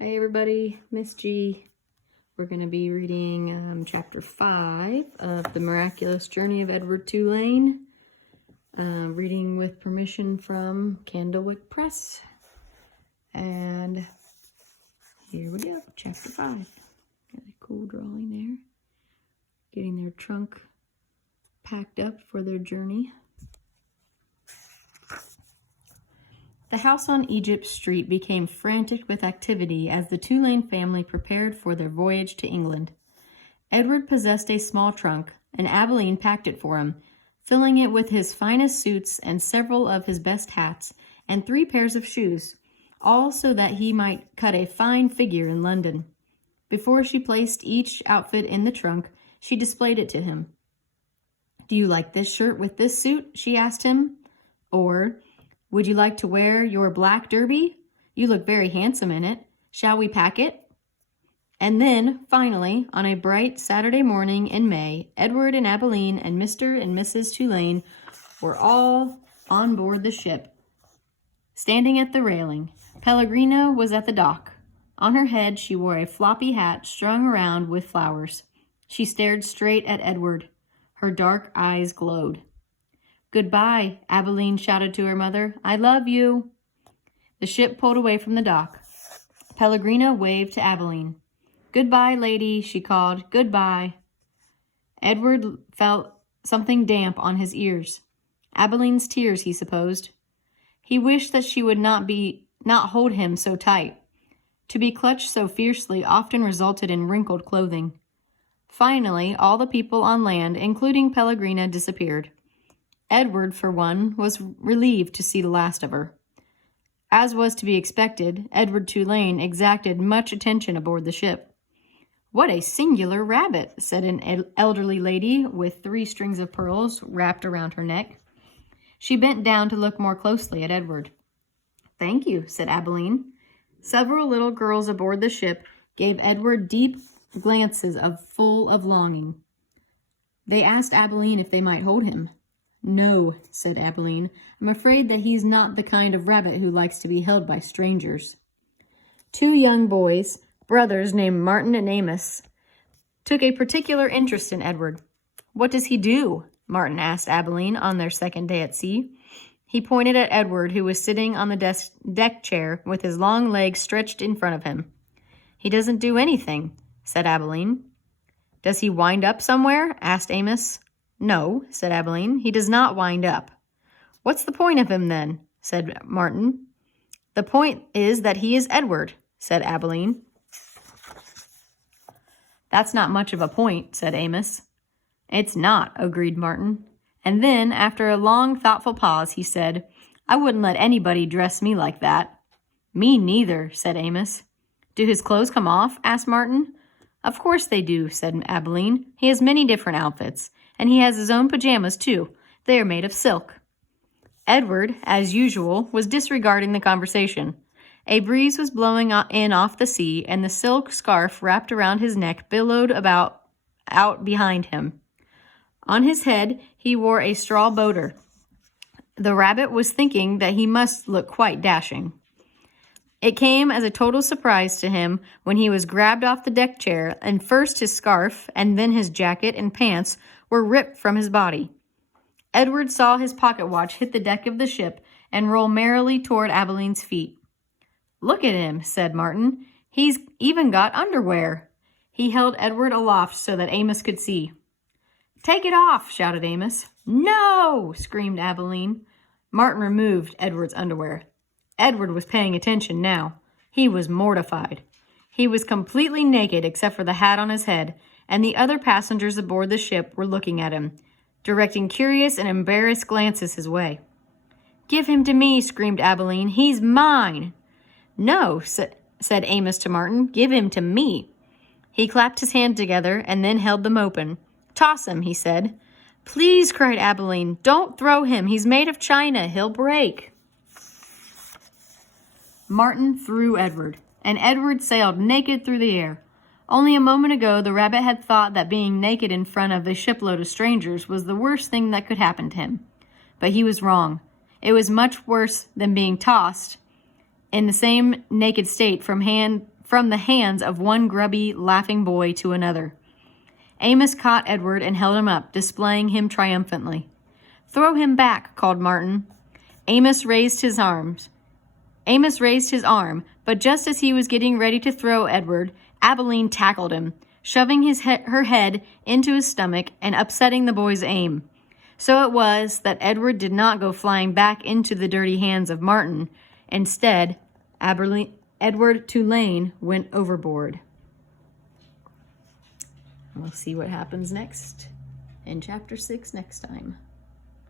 Hey everybody, Miss G. We're going to be reading chapter 5 of The Miraculous Journey of Edward Tulane. Reading with permission from Candlewick Press. And here we go, chapter 5. Got a cool drawing there. Getting their trunk packed up for their journey. The house on Egypt Street became frantic with activity as the Tulane family prepared for their voyage to England. Edward possessed a small trunk, and Abilene packed it for him, filling it with his finest suits and several of his best hats, and 3 pairs of shoes, all so that he might cut a fine figure in London. Before she placed each outfit in the trunk, she displayed it to him. "Do you like this shirt with this suit?" she asked him. Or, "Would you like to wear your black derby? You look very handsome in it. Shall we pack it?" And then, finally, on a bright Saturday morning in May, Edward and Abilene and Mr. and Mrs. Tulane were all on board the ship. Standing at the railing, Pellegrina was at the dock. On her head she wore a floppy hat strung around with flowers. She stared straight at Edward. Her dark eyes glowed. "Goodbye," Abilene shouted to her mother. "I love you." The ship pulled away from the dock. Pellegrina waved to Abilene. "Goodbye, lady," she called. "Goodbye." Edward felt something damp on his ears. Abilene's tears, he supposed. He wished that she would not hold him so tight. To be clutched so fiercely often resulted in wrinkled clothing. Finally, all the people on land, including Pellegrina, disappeared. Edward, for one, was relieved to see the last of her. As was to be expected, Edward Tulane exacted much attention aboard the ship. "What a singular rabbit," said an elderly lady with 3 strings of pearls wrapped around her neck. She bent down to look more closely at Edward. "Thank you," said Abilene. Several little girls aboard the ship gave Edward deep glances full of longing. They asked Abilene if they might hold him. "No," said Abilene. "I'm afraid that he's not the kind of rabbit who likes to be held by strangers." 2 young boys, brothers named Martin and Amos, took a particular interest in Edward. "What does he do?" Martin asked Abilene on their second day at sea. He pointed at Edward, who was sitting on the deck chair with his long legs stretched in front of him. "He doesn't do anything," said Abilene. "Does he wind up somewhere?" asked Amos. "No," said Abilene. "He does not wind up." "What's the point of him, then?" said Martin. "The point is that he is Edward," said Abilene. "That's not much of a point," said Amos. "It's not," agreed Martin. And then, after a long, thoughtful pause, he said, "I wouldn't let anybody dress me like that." "Me neither," said Amos. "Do his clothes come off?" asked Martin. "Of course they do," said Abilene. "He has many different outfits. And he has his own pajamas, too. They are made of silk." Edward, as usual, was disregarding the conversation. A breeze was blowing in off the sea, and the silk scarf wrapped around his neck billowed out behind him. On his head, he wore a straw boater. The rabbit was thinking that he must look quite dashing. It came as a total surprise to him when he was grabbed off the deck chair, and first his scarf and then his jacket and pants were ripped from his body. Edward saw his pocket watch hit the deck of the ship and roll merrily toward Abilene's feet. "Look at him," said Martin. "He's even got underwear." He held Edward aloft so that Amos could see. "Take it off," shouted Amos. "No!" screamed Abilene. Martin removed Edward's underwear. Edward was paying attention now. He was mortified. He was completely naked except for the hat on his head, and the other passengers aboard the ship were looking at him, directing curious and embarrassed glances his way. "Give him to me," screamed Abilene. "He's mine." "No," said Amos to Martin. "Give him to me." He clapped his hands together and then held them open. "Toss him," he said. "Please," cried Abilene. "Don't throw him. He's made of china. He'll break." Martin threw Edward, and Edward sailed naked through the air. Only a moment ago, the rabbit had thought that being naked in front of a shipload of strangers was the worst thing that could happen to him. But he was wrong. It was much worse than being tossed in the same naked state from from the hands of one grubby, laughing boy to another. Amos caught Edward and held him up, displaying him triumphantly. "Throw him back," called Martin. Amos raised his arm, but just as he was getting ready to throw Edward, Abilene tackled him, shoving her head into his stomach and upsetting the boy's aim. So it was that Edward did not go flying back into the dirty hands of Martin. Instead, Edward Tulane went overboard. We'll see what happens next in Chapter 6 next time.